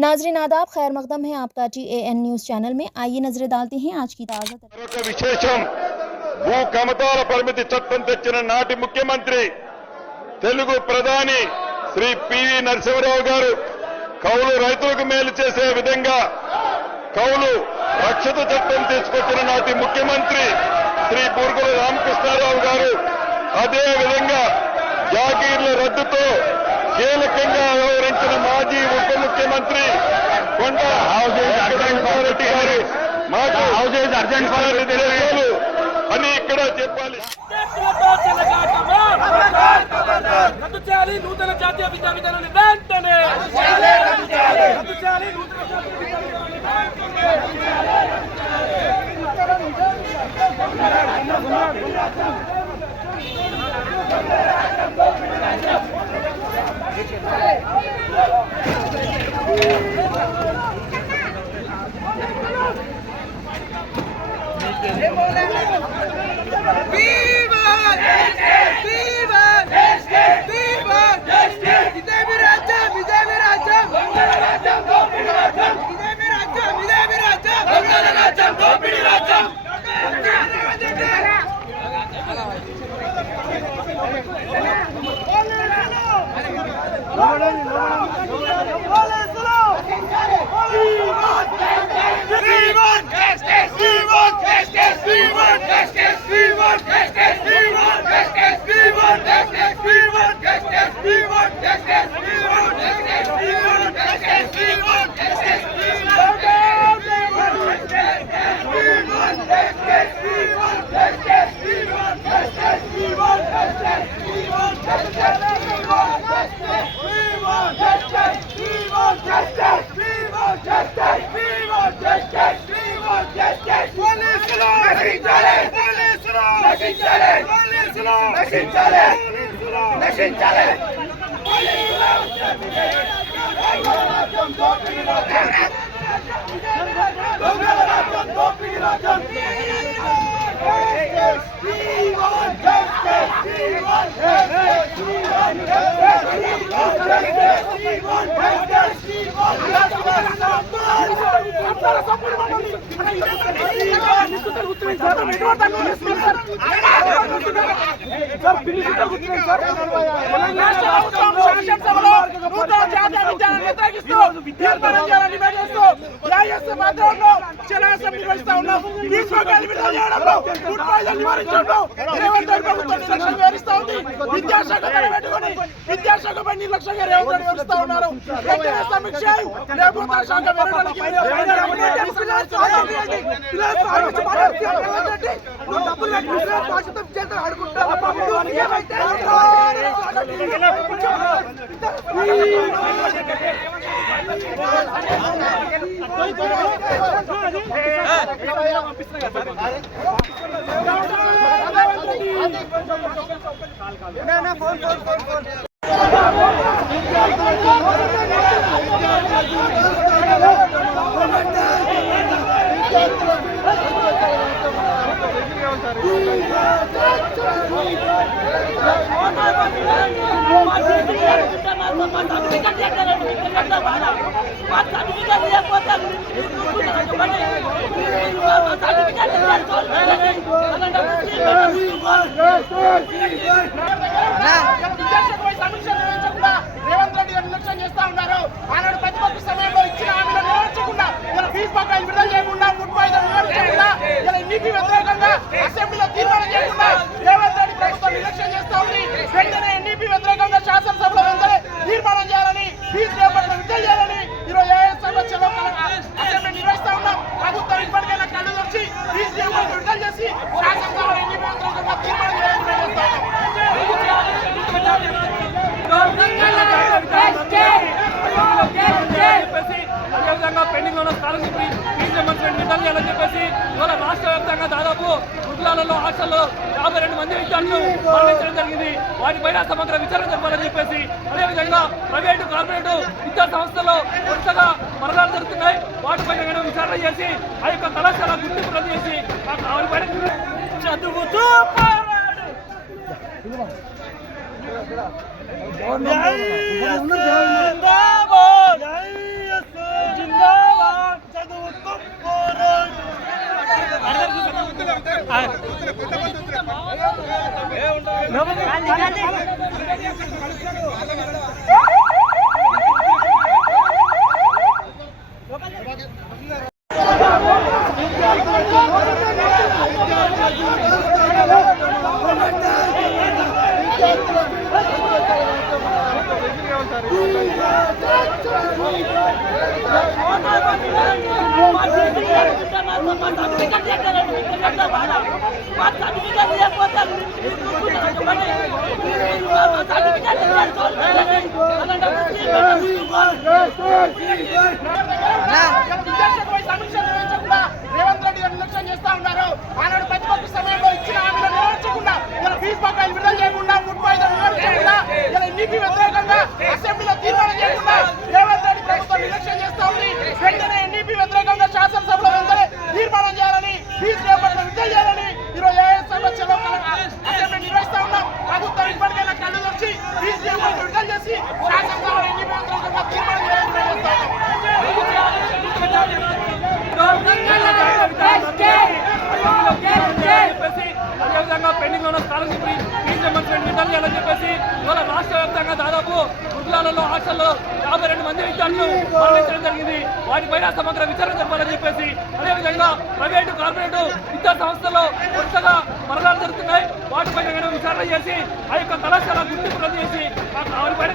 नाजरीन आदाब, खैर मकदम है आपका TAN न्यूज़ चैनल में। आइए नजरें डालते हैं आज की ताज़ा विशेषम భూ కమతాల పరిమితి చట్టం తెచ్చిన నాటి ముఖ్యమంత్రి తెలుగు ప్రధాని శ్రీ పివి నరసింహారావు గారు కౌలు రైతులకు మేలు చేసే విధంగా కౌలు రక్షిత చట్టం తీసుకొచ్చిన నాటి ముఖ్యమంత్రి శ్రీ బూర్గుల రామకృష్ణారావు గారు అదే విధంగా జాగీర్ల రద్దుతో కీలకంగా వ్యవహరించిన మాజీ ఉప ముఖ్యమంత్రి కొండ వెంకటరెడ్డి గారు మాకు అర్జెంట్ తెలియదు అని ఇక్కడ చెప్పాలి. రద్దు చేయాలి నూతన జాతీయ విద్యా విధానాన్ని వెంటనే రద్దు చేయాలి నూతన జాతీయ విద్యాశాఖపై నిర్లక్ష్యంగా రేవంత్ వ్యవస్థ ఉన్నారు. సమీక్ష రేవంత్ రెడ్డి గారు నిర్లక్ష్యం చేస్తా ఉన్నారు. ఆనాడు ప్రతిపక్ష సమయంలో ఇచ్చిన హామీలను నెరవేర్చకుండా ఫీజు బకాయిలు విడుదల చేయకుండా ఫుడ్ పాయిజన్ వివరించకుండా ఎన్నికకి వ్యతిరేకంగా అసెంబ్లీలో తీర్మానం చేయకుండా రేవంత్ రెడ్డి ప్రభుత్వం నిర్లక్ష్యం చేస్తా ఉంది. వెంటనే ఎన్నికకి వ్యతిరేకంగా శాసనసభలో వెంటనే తీర్మానం చేయాలని ఫీజు రేపటిలో విడుదల చేయాలని ఈరోజు అసెంబ్లీ నిర్వహిస్తా ఉన్నాం. ప్రభుత్వం ఇప్పటికైనా కళ్ళు తెరిచి ఫీజు రేపటిలో విడుదల చేసి శాసనసభలో ఎన్నికకి వ్యతిరేకంగా తీర్మానం అదేవిధంగా పెండింగ్ లో ఉన్న స్కాలర్షిప్ ఫీజు రియంబర్స్మెంట్ విడుదల చేయాలని చెప్పేసి ఇవాళ రాష్ట్ర వ్యాప్తంగా దాదాపు గురుకులాలలో హాస్టల్లో 52 మంది విద్యార్థులు మరణించడం జరిగింది. వాటిపైన సమగ్ర విచారణ జరపాలని చెప్పేసి అదేవిధంగా ప్రైవేటు కార్పొరేటు విద్యా సంస్థల్లో వరుసగా మరణాలు జరుగుతున్నాయి. వాటిపైన విచారణ చేసి ఆ యొక్క కళాశాల గుర్తింపు రద్దు చేసి వారిపైన చదువుతూ విద్యార్థులపై సమీక్ష నిర్వహించకుండా రేవంత్ రెడ్డి గారు నిర్లక్ష్యం చేస్తా ఉన్నారు. ఆనాడు ప్రతిపక్ష సమయంలో ఇచ్చిన హామీలను నెరవేర్చకుండా, ఇలా ఫీజు బకాయిలు విడుదల చేయకుండా, ఫుడ్ పాయిజన్ నివారించకుండా, ఇలా ఎన్నికీ వ్యతిరేకంగా అసెంబ్లీలో తీర్మానం చేయకుండా రేవంత్ రెడ్డి ప్రభుత్వం నిర్లక్ష్యం చేస్తా ఉంది. వెంటనే ఎన్నికీ వ్యతిరేకంగా శాసనసభలో వెంటనే తీర్మానం చేయాలని, ఫీజు రియంబర్స్మెంట్ విడుదల చేయాలని ఈరోజు ఏఐఎస్ సమస్యలో అసెంబ్లీ నిర్వహిస్తా ఉన్నాం. ప్రభుత్వం ఇప్పటికైనా కళ్ళు తెరిచి ఫీజు రియంబర్స్మెంట్ విడుదల చేసి శాసనసభలో ఎన్నికీ వ్యతిరేకంగా తీర్మానం చేయాలని నిర్వహిస్తా ఉన్నాం. అదేవిధంగా పెండింగ్ ఉన్న స్కాలర్షిప్ ఫీజు రియంబర్స్మెంట్ విడుదల చేయాలని చెప్పేసి ఇవాళ రాష్ట్ర వ్యాప్తంగా దాదాపు గురుకులాలలో హాస్టల్లో 52 మంది విద్యార్థులు మరణించడం జరిగింది. వాటిపైన సమగ్ర విచారణ జరపాలని చెప్పేసి, అదేవిధంగా ప్రైవేటు కార్పొరేటు విద్యా సంస్థల్లో కొత్తగా మరణాలు జరుగుతున్నాయి. వాటిపైన విచారణ చేసి ఆ యొక్క కళాశాల గుర్తింపు రద్దు చేసి వారిపైన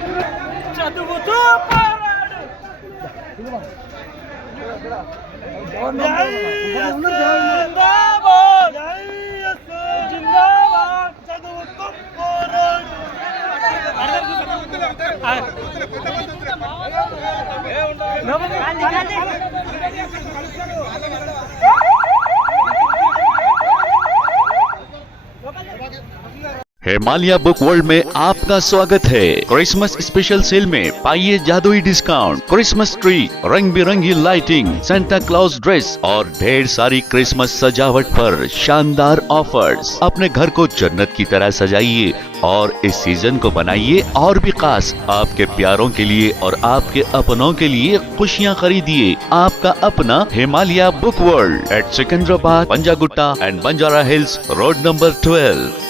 చదువుతూ हिमालय बुक वर्ल्ड में आपका स्वागत है। क्रिसमस स्पेशल सेल में पाइए जादुई डिस्काउंट, क्रिसमस ट्री, रंग बिरंगी लाइटिंग, सेंटा क्लॉज ड्रेस और ढेर सारी क्रिसमस सजावट पर शानदार ऑफर्स। अपने घर को जन्नत की तरह सजाइए और इस सीजन को बनाइए और भी खास। आपके प्यारों के लिए और आपके अपनों के लिए खुशियाँ खरीदिए। आपका अपना Himalaya book world at Secunderabad, Panjagutta and Banjara hills road number 12।